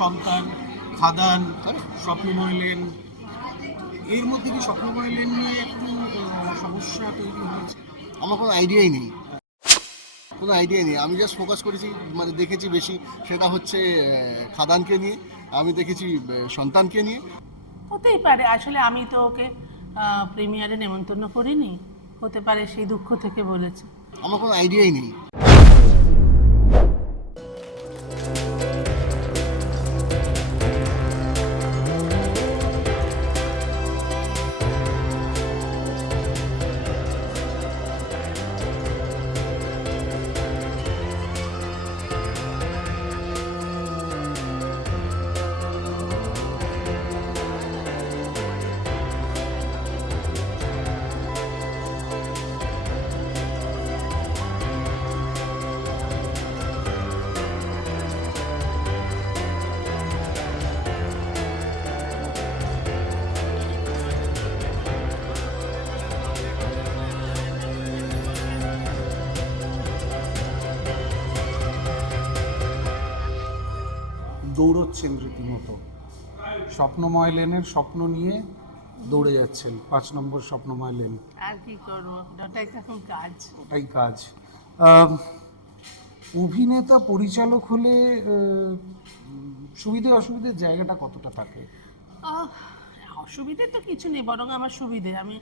সন্তান খাদান স্বপ্নময় লেন এর মধ্যে কি স্বপ্নময় লেন নিয়ে একটু সমস্যা তৈরি হয়েছে? আমার কোনো আইডিয়াই নেই। কোনো আইডিয়া নেই। আমি জাস্ট ফোকাস করেছি মানে দেখেছি বেশি। সেটা হচ্ছে খাদানকে নিয়ে। আমি দেখেছি সন্তানকে নিয়ে। হতেই পারে। আসলে আমি তো ওকে প্রিমিয়ারে নেমন্তন্ন করিনি। হতে পারে সেই দুঃখ থেকে বলেছে। আমার কোনো আইডিয়াই নেই। দৌড়চ্ছেন রীতিমতো। স্বপ্নময় লেনের স্বপ্ন নিয়ে দৌড়ে যাচ্ছেন। পাঁচ নম্বর স্বপ্নময় লেন। আর কি করব? ওটাই কাজ। ওটাই কাজ। অভিনেতা পরিচালক হলে সুবিধে অসুবিধের জায়গাটা কতটা থাকে? অসুবিধে তো কিছু নেই বরং আমার সুবিধে। আমি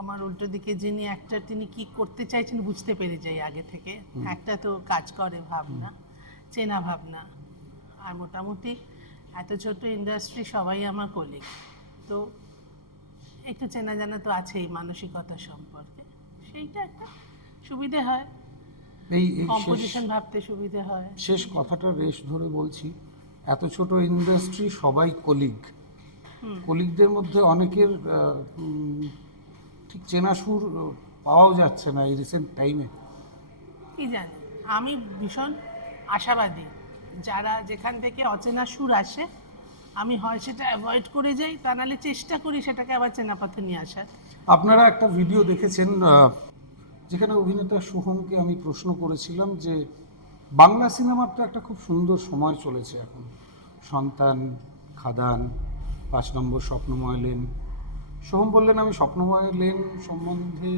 আমার উল্টো দিকে যিনি অ্যাক্টর তিনি কি করতে চাইছেন বুঝতে পেরে যাই আগে থেকে। একটা তো কাজ করে ভাবনা। চেনা ভাবনা। আর মোটামুটি এত ছোট ইন্ডাস্ট্রি সবাই আমার কলিগ তো একটু চেনা জানা তো আছেই মানসিকতা সম্পর্কে। সেইটা একটা সুবিধে হয়। এই কম্পোজিশন ভাবতে সুবিধে হয়। শেষ কথাটা রেশ ধরে বলছি এত ছোট ইন্ডাস্ট্রি সবাই কলিগ কলিগদের মধ্যে অনেকের ঠিক চেনা সুর পাওয়াও যাচ্ছে না এই রিসেন্ট টাইমে কি জানি? আমি ভীষণ আশাবাদী। যারা যেখান থেকে অচেনা সুর আসে, আমি হয় সেটা অ্যাভয়েড করে যাই, তা নাহলে চেষ্টা করি সেটাকে আবার চেনা পথে নিয়ে আসার। আপনারা একটা ভিডিও দেখেছেন যেখানে অভিনেতা সোহমকে আমি প্রশ্ন করেছিলাম যে, বাংলা সিনেমার তো একটা খুব সুন্দর সময় চলেছে এখন। সন্তান, খাদান, পাঁচ নম্বর স্বপ্নময় লেন। সোহম বললেন, আমি স্বপ্নময় লেন সম্বন্ধে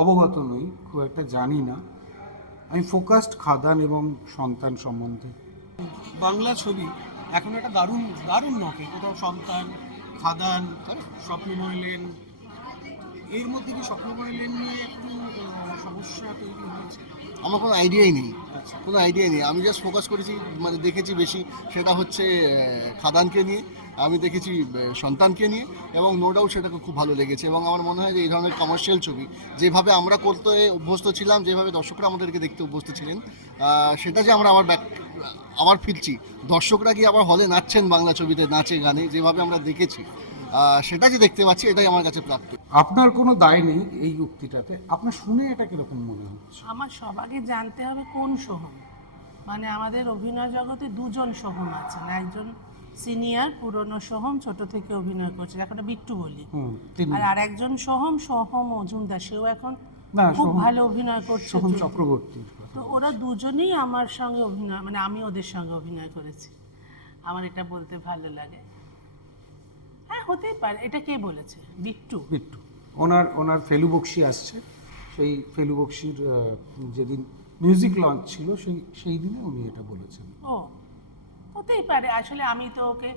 অবগত নই, খুব একটা জানি না। আমি ফোকাসড খাদান এবং সন্তান সম্বন্ধে। বাংলা ছবি এখন একটা দারুণ দারুণ নকে কোথাও সন্তান, খাদান স্বপ্নময় লেন এর মধ্যে কি লেন নিয়ে একটু সমস্যা তৈরি হয়েছে? আমার কোনো আইডিয়াই নেই। আচ্ছা। কোনো আইডিয়া নেই। আমি জাস্ট ফোকাস করেছি মানে দেখেছি বেশি। সেটা হচ্ছে খাদানকে নিয়ে। আমি দেখেছি সন্তানকে নিয়ে। এবং নো ডাউট সেটাকে খুব ভালো লেগেছে। এবং আমার মনে হয় যে এই ধরনের কমার্শিয়াল ছবি যেভাবে আমরা করতে অভ্যস্ত ছিলাম যেভাবে দর্শকরা আমাদেরকে দেখতে অভ্যস্ত ছিলেন সেটা যে আমরা আবার ব্যাক আবার ফিরছি। দর্শকরা কি আবার হলে নাচছেন বাংলা ছবিতে নাচে গানে যেভাবে আমরা দেখেছি। সেটা যে দেখতে পাচ্ছি এটাই আমার কাছে প্রাপ্য আপনার কোনো দায় নেই এই উক্তিটাতে। আপনার শুনে এটা কীরকম মনে হচ্ছে? আমার সবাইকে জানতে হবে কোন সোহম। মানে আমাদের অভিনয় জগতে দুজন সোহম আছেন। একজন সিনিয়র পুরনো সোহম ছোট থেকে অভিনয় করছে। আমরা বিট্টু বলি। আর আরেকজন সোহম সোহম মজুমদার। সেও এখন খুব ভালো অভিনয় করছে সোহম কথা। তো ওরা দুজনেই আমার সঙ্গে অভিনয় মানে আমি ওদের সঙ্গে অভিনয় করেছি। আমার এটা বলতে ভালো লাগে। হ্যাঁ হতেই পারে। এটা কে বলেছে? বিট্টু। বিট্টু। ওনার ওনার ফেলু বক্সি আসছে। সেই ফেলু বক্সির যেদিন মিউজিক লঞ্চ ছিল সেই সেই দিনে উনি এটা বলেছেন। ও হতেই পারে। আসলে আমি তো ওকে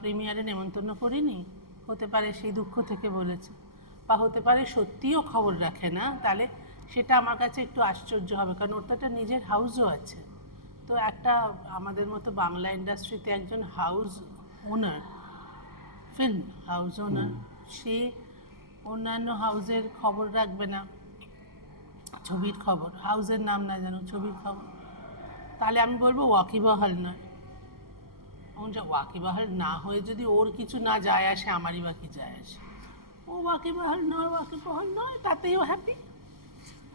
প্রিমিয়ারে নেমন্তন্ন করিনি। হতে পারে সেই দুঃখ থেকে বলেছে। বা হতে পারে সত্যিও খবর রাখে না। তাহলে সেটা আমার কাছে একটু আশ্চর্য হবে কারণ ওর তো একটা নিজের হাউসও আছে। তো একটা আমাদের মতো বাংলা ইন্ডাস্ট্রিতে একজন house owner film house owner সে অন্যান্য হাউজের খবর রাখবে না ছবির খবর হাউজের নাম না জানো ছবির খবর। তাহলে আমি বলব ওয়াকিবহাল নয়। যা ওয়াকিবহাল না হয়ে যদি ওর কিছু না যায় আসে আমারই বা কি যায় আসে? ও ওয়াকিবহাল নয় ওয়াকিবহাল নয় তাতেই ও হ্যাপি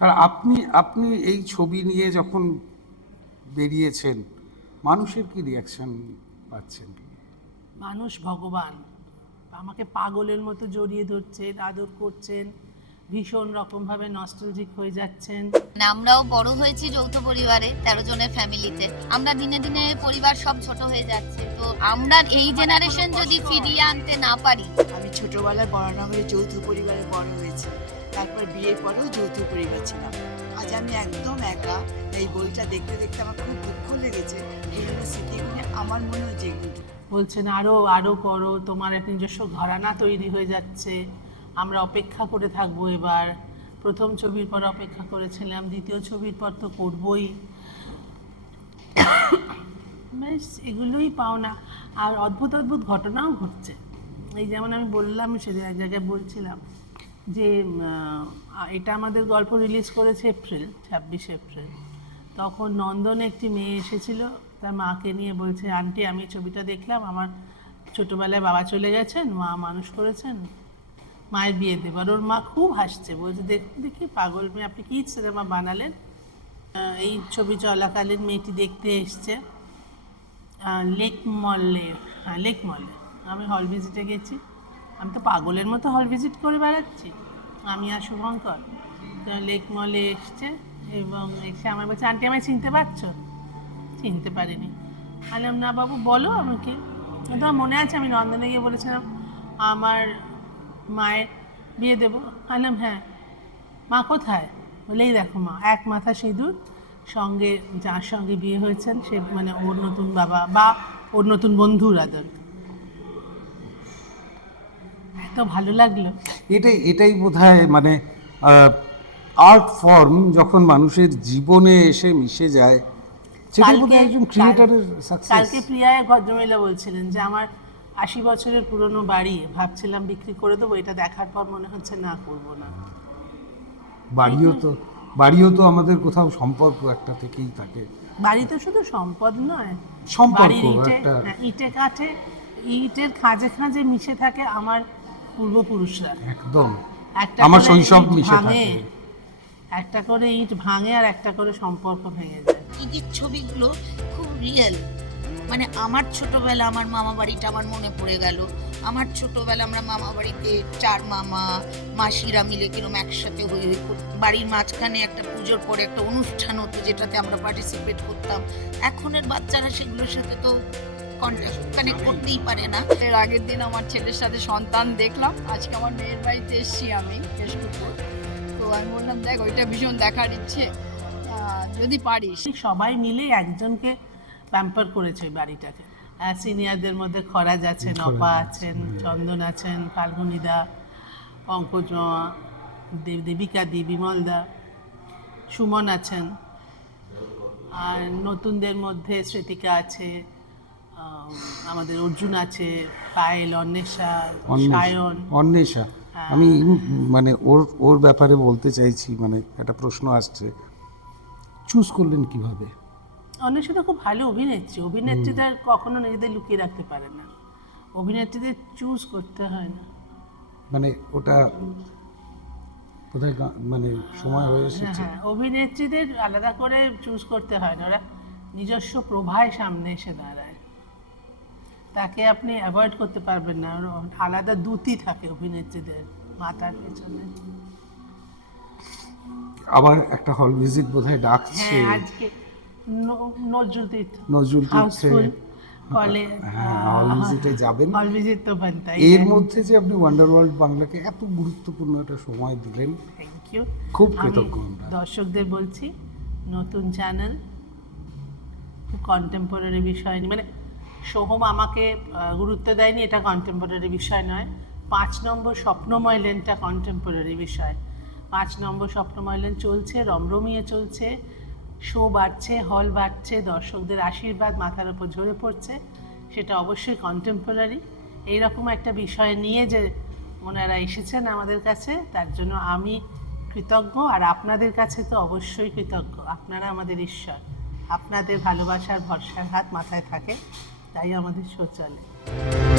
আর আপনি আপনি এই ছবি নিয়ে যখন বেরিয়েছেন মানুষের কি রিয়াকশন পাচ্ছেন? মানুষ ভগবান। আমাকে পাগলের মতো জড়িয়ে ধরছেন আদর করছেন। ভীষণ রকমভাবে নস্টালজিক হয়ে যাচ্ছেন। মানে আমরাও বড় হয়েছি যৌথ পরিবারে তেরো জনের ফ্যামিলিতে আমরা দিনে দিনে পরিবার সব ছোট হয়ে যাচ্ছে। তো আমরা এই জেনারেশন যদি ফিরিয়ে আনতে না পারি। আমি ছোটবেলায় বরানগরে যৌথ পরিবারে বড় হয়েছি। তারপর বিয়ের পরেও যৌথ পরিবার ছিলাম। আজ আমি একদম একা। এই বইটা দেখতে দেখতে আমার খুব দুঃখ লেগেছে। এই জন্য স্মৃতিগুলি আমার মনে উঠে বলছেন আরও আরও করো। তোমার এক নিজস্ব ঘরানা তৈরি হয়ে যাচ্ছে। আমরা অপেক্ষা করে থাকব এবার। প্রথম ছবির পর অপেক্ষা করেছিলাম, দ্বিতীয় ছবির পর তো করবই। এগুলোই পাও না। আর অদ্ভুত অদ্ভুত ঘটনাও ঘটছে। এই যেমন আমি বললাম, সেদিন এক জায়গায় বলছিলাম যে এটা আমাদের গল্প রিলিজ করেছে এপ্রিল ছাব্বিশে এপ্রিল তখন নন্দনে একটি মেয়ে এসেছিল, তার মাকে নিয়ে বলছে, আন্টি, আমি ছবিটা দেখলাম, আমার ছোটোবেলায় বাবা চলে গেছেন, মা মানুষ করেছেন। মায়ের বিয়ে দেবার ওর মা খুব হাসছে, বলছে, দেখুন দেখি, পাগল মেয়ে, আপনি কী সিনেমা বানালেন? এই ছবি চলাকালীন মেয়েটি দেখতে এসছে লেক মলে হ্যাঁ লেক মলে। আমি হল ভিজিটে গেছি, আমি তো পাগলের মতো হল ভিজিট করে বেড়াচ্ছি, আমি আর শুভঙ্কর। লেক মলে এসছে এবং এসে আমার বলছে, আন্টি, আমায় চিনতে পারছ? চিনতে পারিনি। আলাম না বাবু, বলো আমাকে। তোমার মনে আছে, আমি নন্দনে গিয়ে বলেছিলাম, আমার মায়ের বিয়ে দেবো। আলাম হ্যাঁ। মা কোথায়? বলেই দেখো মা এক মাথা সিঁদুর সঙ্গে যার সঙ্গে বিয়ে হয়েছেন সে মানে ওর নতুন বাবা বা ওর নতুন বন্ধু রাদর এত ভালো লাগল। এটাই এটাই বোধ মানে আর্ট ফর্ম যখন মানুষের জীবনে এসে মিশে যায় সেটা বোধ একজন ক্রিয়েটারের সাকসেস কালকে প্রিয়া ভদ্রমহিলা বলছিলেন যে আমার আশি বছরের পুরনো বাড়ি ভাবছিলাম বিক্রি করে দেবো এটা দেখার পর মনে হচ্ছে না করব না। বাড়িও তো বাড়িও তো আমাদের কোথাও সম্পর্ক একটা থেকেই থাকে। বাড়ি তো শুধু সম্পদ নয় সম্পর্ক বাড়ির ইটে একটা ইটে কাঠে ইটের খাঁজে খাঁজে মিশে থাকে আমার পূর্বপুরুষরা। একদম। একটা আমার করে শৈশব ইট মিশে ভাঙে, থাকে। একটা করে ইট ভাঙে আর একটা করে সম্পর্ক ভেঙে যায়। ঈদের ছবিগুলো খুব রিয়েল মানে আমার ছোটবেলা আমার মামা বাড়িটা আমার মনে পড়ে গেল। আমার ছোটবেলা আমরা মামা বাড়িতে চার মামা মাসিরা মিলে কিরম একসাথে হই হই। বাড়ির মাঝখানে একটা পুজোর পরে একটা অনুষ্ঠান হতো যেটাতে আমরা পার্টিসিপেট করতাম। এখনের বাচ্চারা সেগুলোর সাথে তো কন্ট্যাক্ট কানেক্ট করতেই পারে না। এর আগের দিন আমার ছেলের সাথে সন্তান দেখলাম। আজকে আমার মেয়ের বাড়িতে এসেছি আমি কেষ্টপুর তো আমি বললাম দেখ ওইটা ভীষণ দেখার ইচ্ছে। আহ, যদি পারিস। সবাই মিলে একজনকে প্যাম্পার করেছে ওই বাড়িটাকে। সিনিয়রদের মধ্যে খরাজ আছেন অপা আছেন চন্দন আছেন ফাল্গুনিদা পঙ্কজ দেব দেবিকা দি বিমলদা সুমন আছেন। আর নতুনদের মধ্যে স্মৃতিকা আছে আমাদের অর্জুন আছে পায়েল অন্বেষা সায়ন। অন্বেষা। হ্যাঁ। আমি মানে ওর ওর ব্যাপারে বলতে চাইছি মানে একটা প্রশ্ন আসছে। চুজ করলেন কীভাবে? অন্বেষা তো খুব ভালো অভিনেত্রী। অভিনেত্রীরা কখনো নিজেদের লুকিয়ে রাখতে পারে না। অভিনেত্রীদের চুজ করতে হয় না। মানে ওটা কোথায় মানে সময় হয়ে এসেছে? হ্যাঁ অভিনেত্রীদের আলাদা করে চুজ করতে হয় না। ওরা নিজস্ব প্রভায় সামনে এসে দাঁড়ায়। তাকে আপনি অ্যাভয়েড করতে পারবেন না। আলাদা দুতি থাকে অভিনেত্রীদের মাথার পেছনে। আবার একটা হল ভিজিট বোধহয় ডাকছে। হ্যাঁ আজকে হ্যাঁ। যাবেন। বানতাই। এর মধ্যে যে আপনি ওয়ান্ডার ওয়ার্ল্ড বাংলাকে এত গুরুত্বপূর্ণ একটা সময় দিলেন খুব কৃতজ্ঞ দর্শকদের বলছি নতুন চ্যানেল কন্টেম্পোরারি বিষয় মানে সোহম আমাকে গুরুত্ব দেয়নি এটা কন্টেম্পোরারি বিষয় নয়। পাঁচ নম্বর স্বপ্নময় লেনটা কন্টেম্পোরারি বিষয়। পাঁচ নম্বর স্বপ্নময় লেন চলছে রমরমিয়ে চলছে। শো বাড়ছে হল বাড়ছে, দর্শকদের আশীর্বাদ মাথার উপর ঝরে পড়ছে, সেটা অবশ্যই কন্টেম্পোরারি এইরকম একটা বিষয় নিয়ে যে ওনারা এসেছেন আমাদের কাছে, তার জন্য আমি কৃতজ্ঞ, আর আপনাদের কাছে তো অবশ্যই কৃতজ্ঞ। আপনারা আমাদের ঈশ্বর। আপনাদের ভালোবাসার, ভরসার হাত মাথায় থাকে, তাই আমাদের শো চলে।